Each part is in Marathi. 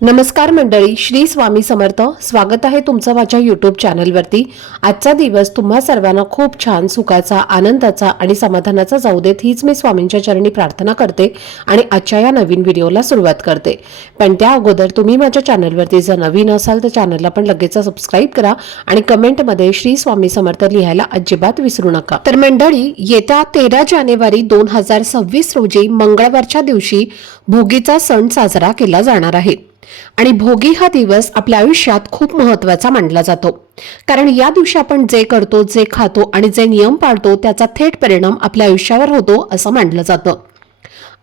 नमस्कार मंडळी श्री स्वामी समर्थ. स्वागत आहे तुमचं माझ्या यूट्यूब चॅनलवरती आजचा दिवस तुम्हा सर्वांना खूप छान सुखाचा आनंदाचा आणि समाधानाचा जाऊ देत हीच मी स्वामींच्या चरणी प्रार्थना करते आणि आजच्या या नवीन व्हिडिओला सुरुवात करते. पण त्या अगोदर तुम्ही माझ्या चॅनलवरती जर नवीन असाल तर चॅनलला पण लगेच सबस्क्राईब करा आणि कमेंटमध्ये श्री स्वामी समर्थ लिहायला अजिबात विसरू नका. तर मंडळी येत्या तेरा जानेवारी दोन हजार सव्वीस रोजी मंगळवारच्या दिवशी भोगीचा सण साजरा केला जाणार आहे. आणि भोगी हा दिवस आपल्या आयुष्यात खूप महत्त्वाचा मानला जातो. कारण या दिवशी आपण जे करतो जे खातो आणि जे नियम पाळतो त्याचा थेट परिणाम आपल्या आयुष्यावर होतो असं मानलं जातं.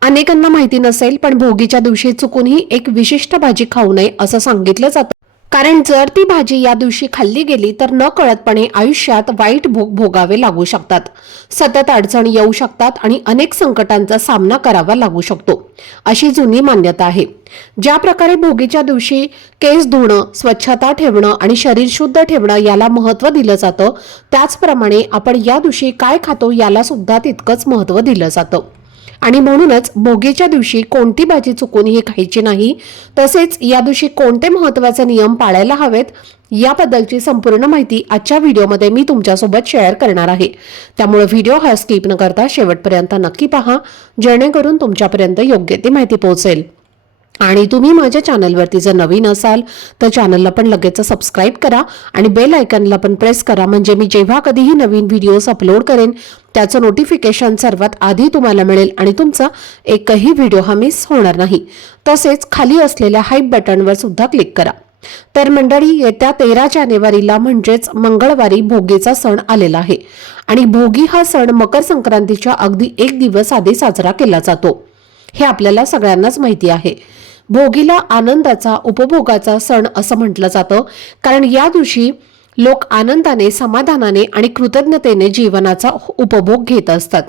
अनेकांना माहिती नसेल पण भोगीच्या दिवशी चुकूनही एक विशिष्ट भाजी खाऊ नये असं सांगितलं जातं. कारण जर ती भाजी या दिवशी खाल्ली गेली तर न कळतपणे आयुष्यात वाईट भोग भोगावे लागू शकतात. सतत अडचणी येऊ शकतात आणि अनेक संकटांचा सामना करावा लागू शकतो अशी जुनी मान्यता आहे. ज्या प्रकारे भोगीच्या दिवशी केस धुणं स्वच्छता ठेवणं आणि शरीर शुद्ध ठेवणं याला महत्त्व दिलं जातं त्याचप्रमाणे आपण या दिवशी काय खातो याला सुद्धा तितकंच महत्त्व दिलं जातं. आणि म्हणूनच भोगीच्या दिवशी कोणती भाजी चुकूनही खायची नाही तसेच या दिवशी कोणते महत्त्वाचे नियम पाळायला हवेत याबद्दलची संपूर्ण माहिती आजच्या व्हिडिओमध्ये मी तुमच्यासोबत शेअर करणार आहे. त्यामुळे व्हिडिओ हा स्किप न करता शेवटपर्यंत नक्की पहा जेणेकरून तुमच्यापर्यंत योग्य ती माहिती पोहोचेल. आणि तुम्ही माझ्या चॅनलवरती जर नवीन असाल तर चॅनलला पण लगेच सबस्क्राईब करा आणि बेल आयकनला पण प्रेस करा. म्हणजे मी जेव्हा कधीही नवीन व्हिडिओज अपलोड करेन त्याचं नोटिफिकेशन सर्वात आधी तुम्हाला मिळेल आणि तुमचा एकही व्हिडिओ हा मिस होणार नाही. तसेच खाली असलेल्या हाईप बटनवर सुद्धा क्लिक करा. तर मंडळी येत्या तेरा जानेवारीला म्हणजेच मंगळवारी भोगीचा सण आलेला आहे. आणि भोगी हा सण मकर संक्रांतीच्या अगदी एक दिवस आधी साजरा केला जातो. हे आपल्याला सगळ्यांनाच माहिती आहे. भोगीला आनंदाचा उपभोगाचा सण असं म्हटलं जातं. कारण या दिवशी लोक आनंदाने समाधानाने आणि कृतज्ञतेने जीवनाचा उपभोग घेत असतात.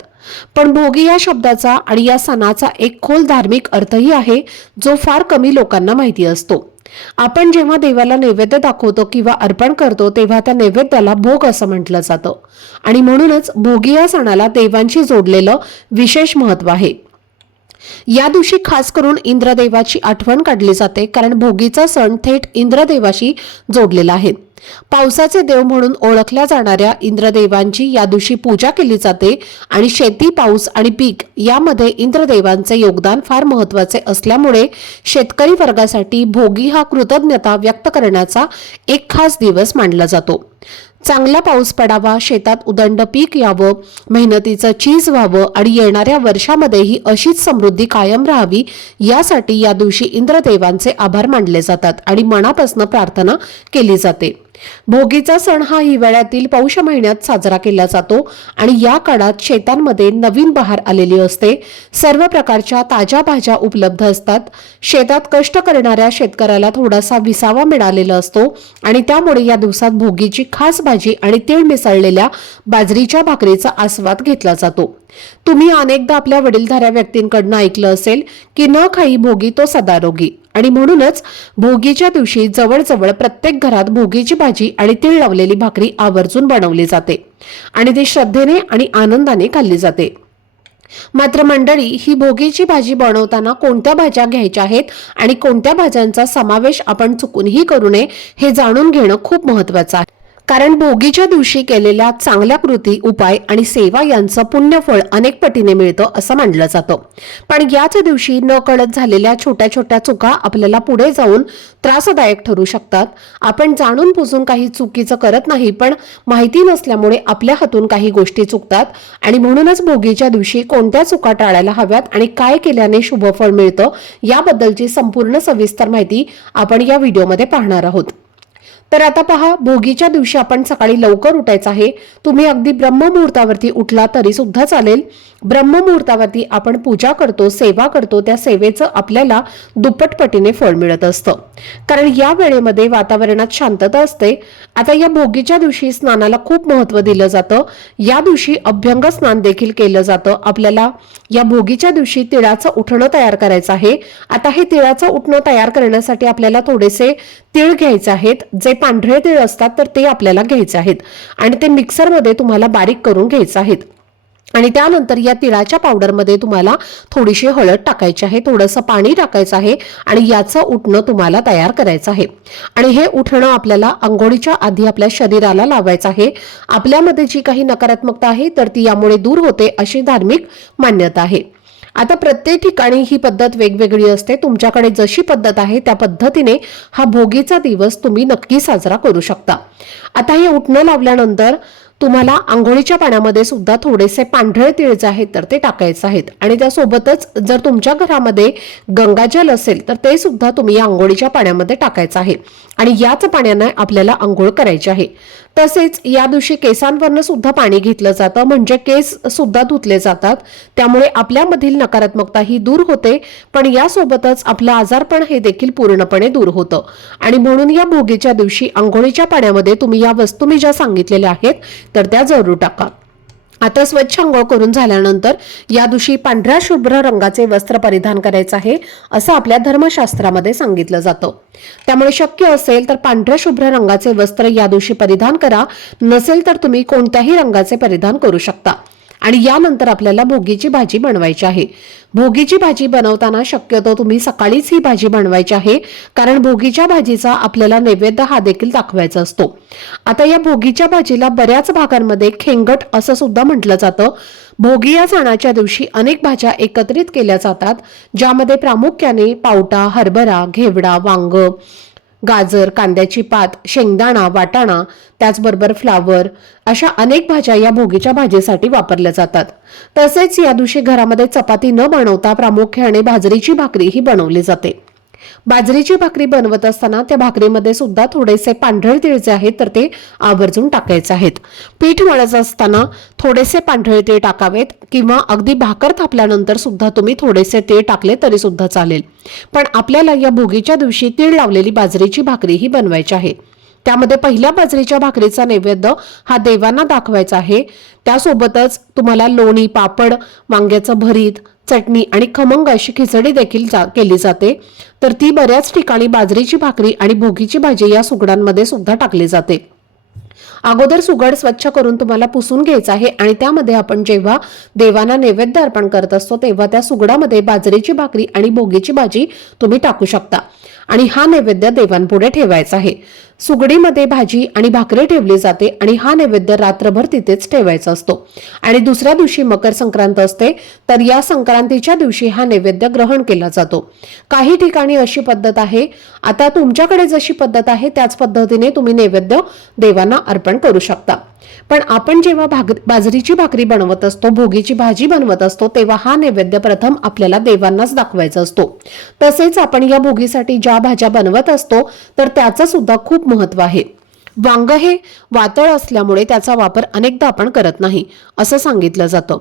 पण भोगी या शब्दाचा आणि या सणाचा एक खोल धार्मिक अर्थही आहे जो फार कमी लोकांना माहिती असतो. आपण जेव्हा देवाला नैवेद्य दाखवतो किंवा अर्पण करतो तेव्हा त्या नैवेद्याला भोग असं म्हटलं जातं. आणि म्हणूनच भोगी या सणाला देवांशी जोडलेलं विशेष महत्त्व आहे. या दिवशी खास करून इंद्रदेवाची आठवण काढली जाते कारण भोगीचा सण थेट इंद्रदेवाशी जोडलेला आहे. पावसाचे देव म्हणून ओळखल्या जाणाऱ्या इंद्रदेवांची या दिवशी पूजा केली जाते आणि शेती पाऊस आणि पीक यामध्ये इंद्रदेवांचे योगदान फार महत्त्वाचे असल्यामुळे शेतकरी वर्गासाठी भोगी हा कृतज्ञता व्यक्त करण्याचा एक खास दिवस मानला जातो. चांगला पाऊस पडावा शेतात उदंड पीक यावं मेहनतीचं चीज व्हावं आणि येणाऱ्या वर्षामध्येही अशीच समृद्धी कायम राहावी यासाठी या दिवशी इंद्रदेवांचे आभार मानले जातात आणि मनापासून प्रार्थना केली जाते. भोगीचा सण हा हिवाळ्यातील पौष महिन्यात साजरा केला जातो आणि या काळात शेतांमध्ये नवीन बहार आलेली असते. सर्व प्रकारच्या ताज्या भाज्या उपलब्ध असतात. शेतात कष्ट करणाऱ्या शेतकऱ्याला थोडासा विसावा मिळालेला असतो आणि त्यामुळे या दिवसात भोगीची खास भाजी आणि तीळ मिसळलेल्या बाजरीच्या भाकरीचा आस्वाद घेतला जातो. तुम्ही अनेकदा आपल्या वडीलधाऱ्या व्यक्तींकडनं ऐकलं असेल की न खाई भोगी तो सदारोगी. आणि म्हणूनच भोगीच्या दिवशी जवळजवळ प्रत्येक घरात भोगीची भाजी आणि तीळ लावलेली भाकरी आवर्जून बनवली जाते. आणि ती श्रद्धेने आणि आनंदाने खाल्ली जाते. मात्र मंडळी ही भोगीची भाजी बनवताना कोणत्या भाज्या घ्यायच्या आहेत आणि कोणत्या भाज्यांचा समावेश आपण चुकूनही करू नये हे जाणून घेणं खूप महत्वाचं आहे. कारण भोगीच्या दिवशी केलेल्या चांगल्या कृती उपाय आणि सेवा यांचं पुण्यफळ अनेक पटीने मिळतं असं मानलं जातं. पण याच दिवशी न कळत झालेल्या छोट्या छोट्या चुका आपल्याला पुढे जाऊन त्रासदायक ठरू शकतात. आपण जाणून बुजून काही चुकीचं करत नाही पण माहिती नसल्यामुळे आपल्या हातून काही गोष्टी चुकतात आणि म्हणूनच भोगीच्या दिवशी कोणत्या चुका टाळायला हव्यात आणि काय केल्याने शुभफळ मिळतं याबद्दलची संपूर्ण सविस्तर माहिती आपण या व्हिडिओमध्ये पाहणार आहोत. तर आता पहा भोगीच्या दिवशी आपण सकाळी लवकर उठायचं आहे. तुम्ही अगदी ब्रह्ममुहूर्तावरती उठला तरी सुद्धा चालेल. ब्रह्ममुहूर्तावरती आपण पूजा करतो सेवा करतो त्या सेवेचं आपल्याला दुप्पटपटीने फळ मिळत असतं. कारण या वेळेमध्ये वातावरणात शांतता असते. आता या भोगीच्या दिवशी स्नानाला खूप महत्त्व दिलं जातं. या दिवशी अभ्यंग स्नान देखील केलं जातं. आपल्याला या भोगीच्या दिवशी तिळाचं उठणं तयार करायचं आहे. आता हे तिळाचं उठणं तयार करण्यासाठी आपल्याला थोडेसे तिळ घ्यायचे आहेत. जे पांढरे तीळ असतात तर ते आपल्याला घ्यायचे आहेत. आणि ते मिक्सरमध्ये तुम्हाला बारीक करून घ्यायचे आहेत. आणि त्यानंतर या तिळाच्या पावडरमध्ये तुम्हाला थोडीशी हळद टाकायची आहे थोडंसं पाणी टाकायचं आहे आणि याचं उठणं तुम्हाला तयार करायचं आहे. आणि हे उठणं आपल्याला आंघोळीच्या आधी आपल्या शरीराला लावायचं आहे. आपल्यामध्ये जी काही नकारात्मकता आहे तर ती यामुळे दूर होते अशी धार्मिक मान्यता आहे. आता प्रत्येक ठिकाणी ही पद्धत वेगवेगळी असते. तुमच्याकडे जशी पद्धत आहे त्या पद्धतीने हा भोगीचा दिवस तुम्ही नक्की साजरा करू शकता. आता हे उठणं लावल्यानंतर तुम्हाला आंघोळीच्या पाण्यामध्ये सुद्धा थोडेसे पांढरे तीळ जे आहेत तर ते टाकायचे आहेत. आणि त्यासोबतच जर तुमच्या घरामध्ये गंगाजल असेल तर ते सुद्धा तुम्ही या आंघोळीच्या पाण्यामध्ये टाकायचं आहे. आणि याच पाण्याने आपल्याला आंघोळ करायची आहे. तसेच या दिवशी केसांवरनं सुद्धा पाणी घेतलं जातं म्हणजे केस सुद्धा धुतले जातात. त्यामुळे आपल्यामधील नकारात्मकता ही दूर होते पण यासोबतच आपलं आजारपण हे देखील पूर्णपणे दूर होतं. आणि म्हणून या भोगीच्या दिवशी आंघोळीच्या पाण्यामध्ये तुम्ही या वस्तू मी ज्या सांगितलेल्या आहेत तर त्या जरूर टाका. आता स्वच्छ आंघोळ करून झाल्यानंतर या दिवशी पांढऱ्या शुभ्र रंगाचे वस्त्र परिधान करायचं आहे असं आपल्या धर्मशास्त्रामध्ये सांगितलं जातं. त्यामुळे शक्य असेल तर पांढऱ्या शुभ्र रंगाचे वस्त्र या दिवशी परिधान करा नसेल तर तुम्ही कोणत्याही रंगाचे परिधान करू शकता. आणि यानंतर आपल्याला भोगीची भाजी बनवायची आहे. भोगीची भाजी बनवताना शक्यतो तुम्ही सकाळीच ही भाजी बनवायची आहे कारण भोगीच्या भाजीचा आपल्याला नैवेद्य हा देखील दाखवायचा असतो. आता या भोगीच्या भाजीला बऱ्याच भागांमध्ये खेंगट असं सुद्धा म्हटलं जातं. भोगी या सणाच्या दिवशी अनेक भाज्या एकत्रित केल्या जातात ज्यामध्ये प्रामुख्याने पावटा हरभरा घेवडा वांग गाजर कांद्याची पात शेंगदाणा वाटाणा त्याचबरोबर फ्लावर अशा अनेक भाज्या या भोगीच्या भाजीसाठी वापरल्या जातात. तसेच या दिवशी घरामध्ये चपाती न बनवता प्रामुख्याने बाजरीची भाकरी ही बनवली जाते. बाजरीची भाकरी बनवत असताना त्या भाकरीमध्ये सुद्धा थोडेसे पांढरे तीळ जे आहेत तर ते आवर्जून टाकायचे आहेत. पीठ मळत असताना थोडेसे पांढरे तीळ टाकावेत किंवा अगदी भाकर थापल्यानंतर सुद्धा तुम्ही थोडेसे तीळ टाकले तरी सुद्धा चालेल. पण आपल्याला या भोगीच्या दिवशी तीळ लावलेली बाजरीची भाकरी ही बनवायची आहे. त्यामध्ये पहिल्या बाजरीच्या भाकरीचा नैवेद्य हा देवांना दाखवायचा आहे. त्यासोबतच तुम्हाला लोणी पापड वांग्याचं भरीत चटणी आणि खमंग अशी खिचडी देखील जा- केली जाते. तर ती बऱ्याच ठिकाणी बाजरीची भाकरी आणि भोगीची भाजी या सुगडांमध्ये सुद्धा टाकली जाते. अगोदर सुगड स्वच्छ करून तुम्हाला पुसून घ्यायचं आहे आणि त्यामध्ये आपण जेव्हा देवांना नैवेद्य अर्पण करत असतो तेव्हा त्या सुगडामध्ये बाजरीची भाकरी आणि भोगीची भाजी तुम्ही टाकू शकता. आणि हा नैवेद्य देवांपुढे ठेवायचा आहे. सुगडीमध्ये भाजी आणि भाकरी ठेवली जाते आणि हा नैवेद्य रात्रभर तिथेच ठेवायचा असतो. आणि दुसऱ्या दिवशी मकर संक्रांत असते तर या संक्रांतीच्या दिवशी हा नैवेद्य ग्रहण केला जातो. काही ठिकाणी अशी पद्धत आहे. आता तुमच्याकडे जशी पद्धत आहे त्याच पद्धतीने तुम्ही नैवेद्य देवांना अर्पण करू शकता. पण आपण जेव्हा भाग बाजरीची भाकरी बनवत असतो भोगीची भाजी बनवत असतो तेव्हा हा नैवेद्य प्रथम आपल्याला देवांनाच दाखवायचा असतो. तसेच आपण या भोगीसाठी ज्या भाज्या बनवत असतो तर त्याचं सुद्धा खूप महत्त्व आहे. वांग हे वातळ असल्यामुळे त्याचा वापर अनेकदा आपण करत नाही असं सांगितलं जातं.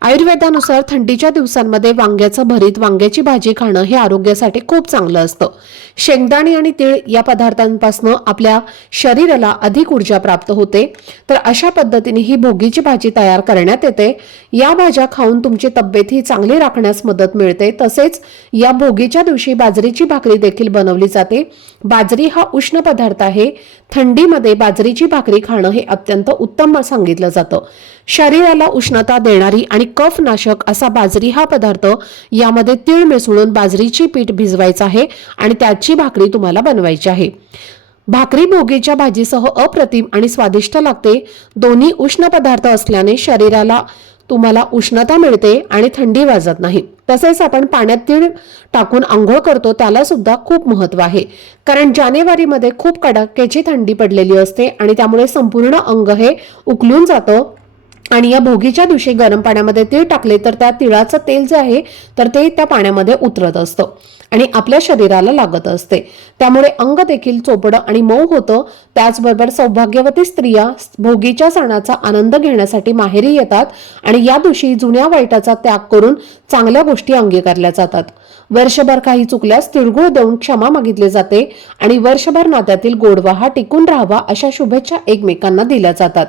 आयुर्वेदानुसार थंडीच्या दिवसांमध्ये वांग्याचं भरीत वांग्याची भाजी खाणं हे आरोग्यासाठी खूप चांगलं असतं. शेंगदाणे आणि तीळ या पदार्थांपासून आपल्या शरीराला अधिक ऊर्जा प्राप्त होते. तर अशा पद्धतीने ही भोगीची भाजी तयार करण्यात येते. या भाज्या खाऊन तुमची तब्येत ही चांगली राखण्यास मदत मिळते. तसेच या भोगीच्या दिवशी बाजरीची भाकरी देखील बनवली जाते. बाजरी हा उष्ण पदार्थ आहे. थंडीमध्ये बाजरीची भाकरी खाणं हे अत्यंत उत्तम सांगितलं जातं. शरीराला उष्णता देणारी आणि कफ नाशक असा बाजरी हा पदार्थ यामध्ये तीळ मिसळून बाजरीची पीठ भिजवायचं आहे आणि त्याची भाकरी तुम्हाला बनवायची आहे. भाकरी भोगीच्या भाजीसह अप्रतिम आणि स्वादिष्ट लागते. दोन्ही उष्ण पदार्थ असल्याने शरीराला तुम्हाला उष्णता मिळते आणि थंडी वाजत नाही. तसेच आपण पाण्यात तीळ टाकून आंघोळ करतो त्याला सुद्धा खूप महत्त्व आहे. कारण जानेवारीमध्ये खूप कडाक्याची थंडी पडलेली असते आणि त्यामुळे संपूर्ण अंग हे उकलून जातं. आणि या भोगीच्या दिवशी गरम पाण्यामध्ये तीळ टाकले तर त्या तिळाचं तेल जे आहे तर ते त्या पाण्यामध्ये उतरत असतं आणि आपल्या शरीराला लागत असते. त्यामुळे अंग देखील चोपडं आणि मऊ होतं. त्याचबरोबर सौभाग्यवती स्त्रिया भोगीच्या सणाचा आनंद घेण्यासाठी माहेरी येतात आणि या दिवशी जुन्या वाईटाचा त्याग करून चांगल्या गोष्टी अंगीकारल्या जातात. वर्षभर काही चुकल्यास तिळगुळ देऊन क्षमा मागितली जाते आणि वर्षभर नात्यातील गोडवा हा टिकून राहावा अशा शुभेच्छा एकमेकांना दिल्या जातात.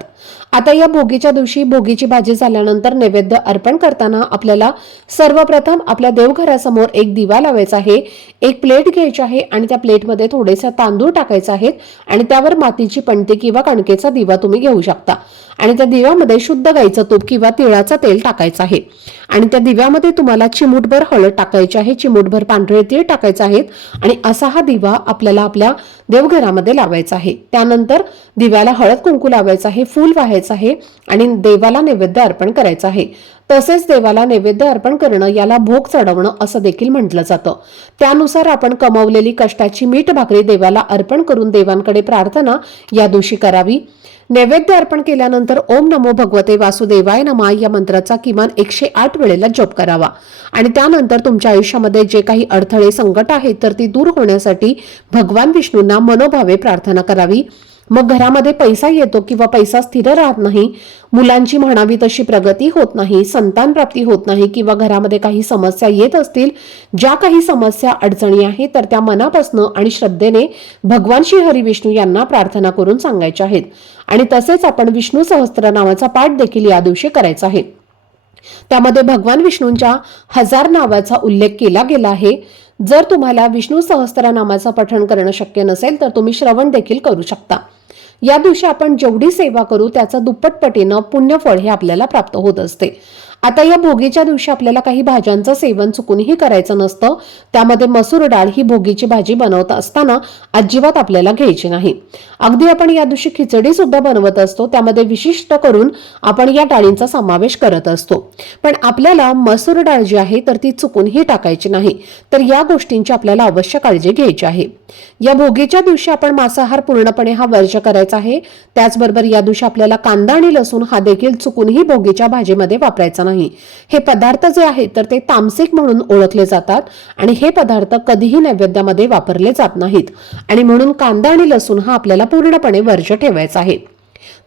आता या भोगीच्या दिवशी भोगीची भाजी झाल्यानंतर नैवेद्य अर्पण करताना आपल्याला सर्वप्रथम आपल्या देवघरासमोर एक दिवा लावायचा आहे. एक प्लेट घ्यायची आहे आणि त्या प्लेटमध्ये थोडेसा तांदूळ टाकायचे आहेत आणि त्यावर मातीची पणती किंवा कणकेचा दिवा तुम्ही घेऊ शकता. आणि त्या दिव्यामध्ये शुद्ध गाईचं तूप किंवा तिळाचं तेल टाकायचं आहे. आणि त्या दिव्यामध्ये तुम्हाला चिमूटभर हळद टाकायची आहे. चिमूटभर पांढरे तीळ टाकायचे आहेत आणि असा हा दिवा आपल्याला आपल्या देवघरामध्ये लावायचा आहे. त्यानंतर दिव्याला हळद कुंकू लावायचं आहे. फूल वाहायचं आहे आणि देवाला नैवेद्य अर्पण करायचं आहे. तसेच देवाला नैवेद्य अर्पण करणं याला भोग चढवणं असं देखील म्हटलं जातं. त्यानुसार आपण कमवलेली कष्टाची मीठ भाकरी देवाला अर्पण करून देवांकडे प्रार्थना या दिवशी करावी. नैवेद्य अर्पण केल्यानंतर ओम नमो भगवते वासुदेवाय नमा या मंत्राचा किमान एकशे आठ वेळेला जप करावा. आणि त्यानंतर तुमच्या आयुष्यामध्ये जे काही अडथळे संकट आहेत तर ती दूर होण्यासाठी भगवान विष्णूंना मनोभावे प्रार्थना करावी. मग घरामध्ये पैसा येतो किंवा पैसा स्थिर राहत नाही मुलांची म्हणावी तशी प्रगती होत नाही संतान प्राप्ती होत नाही किंवा घरामध्ये काही समस्या येत असतील ज्या काही समस्या अडचणी आहेत तर त्या मनापासनं आणि श्रद्धेने भगवान श्री हरी विष्णू यांना प्रार्थना करून सांगायच्या आहेत. आणि तसेच आपण विष्णू सहस्त्रनामाचा पाठ देखील या दिवशी करायचा आहे. त्यामध्ये भगवान विष्णूंच्या हजार नावाचा उल्लेख केला गेला आहे. जर तुम्हाला विष्णू सहस्त्रनामाचं पठण करणं शक्य नसेल तर तुम्ही श्रवण देखील करू शकता. या दिवशी आपण जेवढी सेवा करू त्याचं दुप्पटपटीनं पुण्यफळ हे आपल्याला प्राप्त होत असते. आता या भोगीच्या दिवशी आपल्याला काही भाज्यांचं सेवन चुकूनही करायचं नसतं. त्यामध्ये मसूर डाळ ही भोगीची भाजी बनवत असताना अजिबात आपल्याला घ्यायची नाही. अगदी आपण या दिवशी खिचडी सुद्धा बनवत असतो. त्यामध्ये विशिष्ट करून आपण या डाळींचा समावेश करत असतो. पण आपल्याला मसूर डाळ जी आहे तर ती चुकूनही टाकायची नाही. तर या गोष्टींची आपल्याला अवश्य काळजी घ्यायची आहे. या भोगीच्या दिवशी आपण मांसाहार पूर्णपणे हा वर्ज करायचा आहे. त्याचबरोबर या दिवशी आपल्याला कांदा आणि लसूण हा देखील चुकूनही भोगीच्या भाजीमध्ये वापरायचा नाही हे पदार्थ जे आहेत तर ते तामसिक म्हणून ओळखले जातात आणि हे पदार्थ कधीही नैवेद्यामध्ये वापरले जात नाहीत. आणि म्हणून कांदा आणि लसूण हा आपल्याला पूर्णपणे वर्ज ठेवायचा आहे.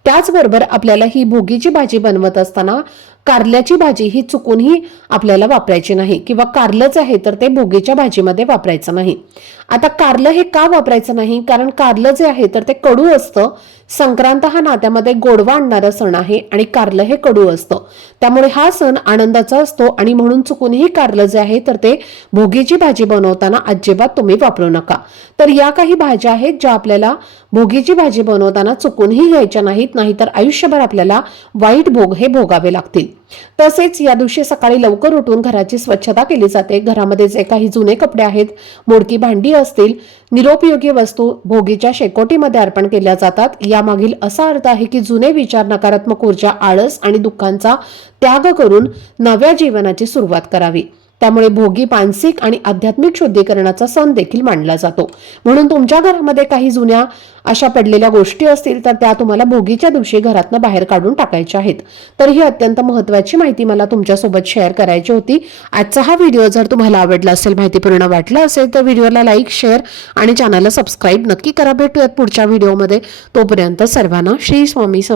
त्याचबरोबर आपल्याला ही भोगीची भाजी बनवत असताना कारल्याची भाजी ही चुकूनही आपल्याला वापरायची नाही किंवा कारलंच आहे तर ते भोगीच्या भाजीमध्ये वापरायचं नाही. आता कारलं हे का वापरायचं नाही? कारण कारलं जे आहे तर ते कडू असतं संक्रांत हा नात्यामध्ये गोडवा आणणारा सण आहे आणि कारलं हे कडू असतं. त्यामुळे हा सण आनंदाचा असतो आणि म्हणून चुकूनही कारलं जे आहे तर ते भोगीची भाजी बनवताना अजिबात तुम्ही वापरू नका. तर या काही भाज्या आहेत ज्या आपल्याला भोगीची भाजी बनवताना चुकूनही घ्यायच्या नाहीत नाहीतर आयुष्यभर आपल्याला वाईट भोग हे भोगावे लागतील. तसेच या दिवशी सकाळी लवकर उठून घराची स्वच्छता केली जाते. घरामध्ये जे काही जुने कपडे आहेत मोडकी भांडी असतील निरोपयोगी वस्तू भोगीच्या शेकोटीमध्ये अर्पण केल्या जातात. यामागील असा अर्थ आहे की जुने विचार नकारात्मक ऊर्जा आळस आणि दुःखांचा त्याग करून नव्या जीवनाची सुरुवात करावी. त्यामुळे भोगी मानसिक आणि आध्यात्मिक शुद्धीकरणाचा सण देखील मानला जातो. म्हणून तुमच्या घरामध्ये काही जुन्या अशा पडलेल्या गोष्टी असतील तर त्या तुम्हाला भोगीच्या दिवशी घरातनं बाहेर काढून टाकायच्या आहेत. तर ही अत्यंत महत्वाची माहिती मला तुमच्यासोबत शेअर करायची होती. आजचा हा व्हिडिओ जर तुम्हाला आवडला असेल माहितीपूर्ण वाटला असेल तर व्हिडिओला लाईक शेअर आणि चॅनलला सबस्क्राईब नक्की करा. भेटूयात पुढच्या व्हिडिओमध्ये तोपर्यंत सर्वांना श्री स्वामी सम